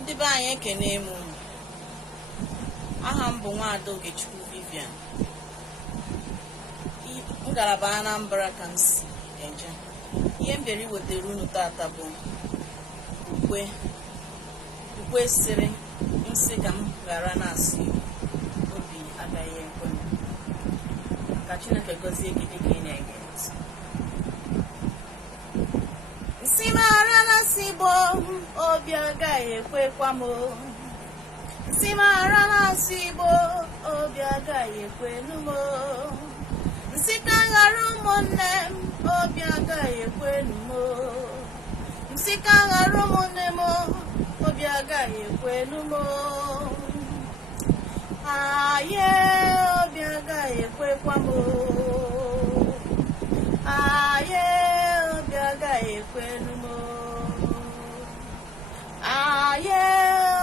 Ndị be anyị ekene m unu. Aha m bụ Nwaada Ogechukwu Vivian. Ngalaba Anambra ka m si eje. Ihe m bịara iwetara unu tata bụ ukwe sịrị nsị ka m ghara na-asị obi agaghị ekwe m. Ka Chineke gọzie gị dịka ị na-ege ntị. Nsị m ghara na-asị Igbo obi agaghị ekwekwa m. Nsị m ghara na-asị Igbo obi agaghị ekwenu m. Nsị ka ghara ụmụnne m obi agaghị ekwenu m. Nsị ka ghara ụmụnne m obi agaghị ekwenu m. Aye obi agaghị ekwekwa m. Aye obi agaghị ekwenu m. Aye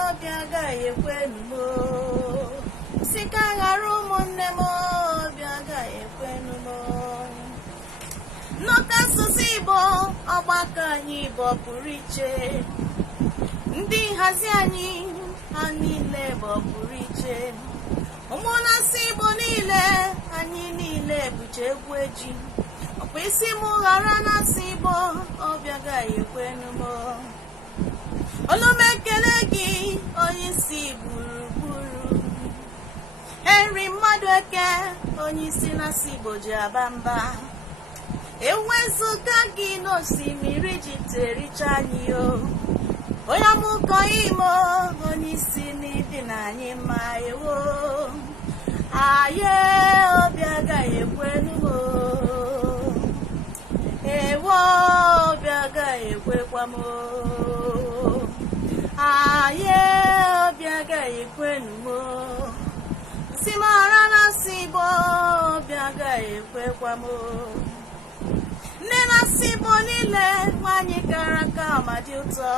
obi agaghị ekwenu m. Nsị ka ghara ụmụnne m obi agaghị ekwenu m. Nnọkọ asụsụ Igbo ọgbakọ anyị bụ pụrụ iche. Ndị nhazi anyị ha niile bụ pụrụ iche. Ụmụnasị Igbo niile anyị niile bụcha egwu eji. Ọkwa isi m ghara na-asị Igbo obi agaghị ekwenu m. Olu m ekele gị onye isi gburugburu. Henry Mmadueke onye isi na-asị Igbo ji aba mba. Ewezuga gị n'osimiri ji tericha anyị o. Onye amụkọ imo onye isi n'ịdị na anyị mma ewo. Aye obi agaghị ekwenu m. Ewo obi agaghị ekwekwa m. Aye obi agaghị ekwenu m. Nsị m ghara na-asị Igbo obi agaghị ekwekwa m. Nne na-asị Igbo niile nwanyị gara aka ma dị ụtọ.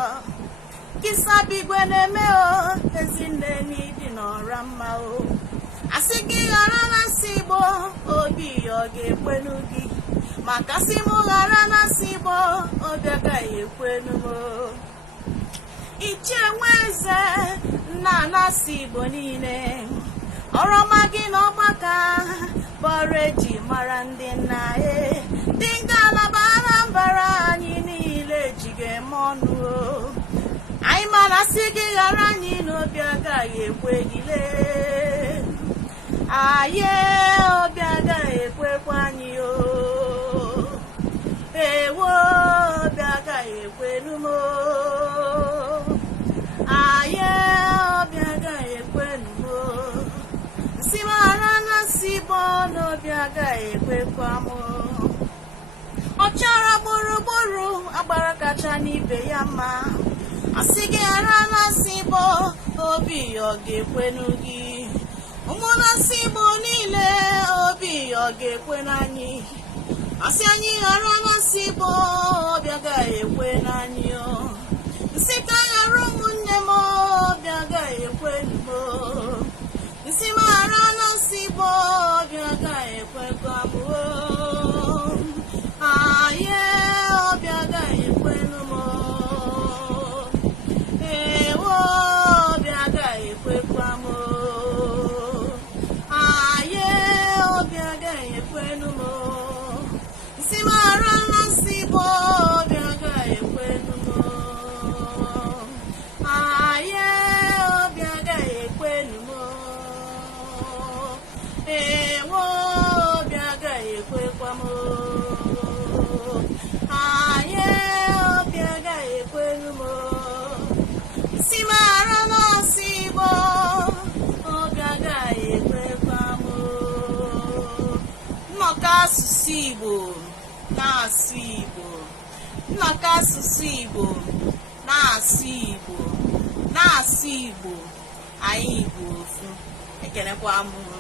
Kisabigwe na-eme o ezinne n'ịdị n'ọra mma o. Asị gị ghara na-asị Igbo obi ọ ga-ekwenu gị. Maka sị m ghara na-asị Igbo obi agaghị ekwenu m. Ichie Nweze nna na-asị Igbo niile. Ọrọma gị na ọgbaka bọrọ eji mara ndị nna dị ngalaba Anambra anyị niile ji ga-eme ọnụ o. Anyị mana sị gị ghara anyị n'obi agaghị ekwe gị lee. Aye obi agaghị ekwekwa anyị o. Ewo obi agaghị ekwenu m. Aye obi agaghị ekwenu m. Nsị m ghara na-asị Igbo n'obi agaghị ekwekwa m. Ọ chọrọ gburugburu agbara kacha n'ibe ya mma. Asị gị ghara na-asị Igbo obi ọ ga-ekwenu gị. Ụmụnasị Igbo niile obi ọ ga-ekwenu anyị. Asị anyị ghara na-asị Igbo obi agaghị ekwenu anyị o. Nsị ka ghara ụmụnne m obi agaghị ekwenu m. Nsị m ghara na-asị Igbo obi agaghị ekwekwa m o. Aye obi agaghị ekwenu m. Ewo obi agaghị ekwekwa m. Aye obi agaghị ekwenu m. Nsị m ghara na-asị Igbo obi agaghị ekwenu m. Aye obi agaghị ekwenu m. Ewo obi agaghị ekwekwa m. Aye obi agaghị ekwenu m. Nsị m ghara na-asị Igbo obi agaghị ekwekwa m. Nnọkọ asụsụ Igbo na-asụ Igbo. Nnọkọ asụsụ Igbo na-asụ Igbo. Na-asụ Igbo anyị Igbo ofu. Ekenekwa m unu.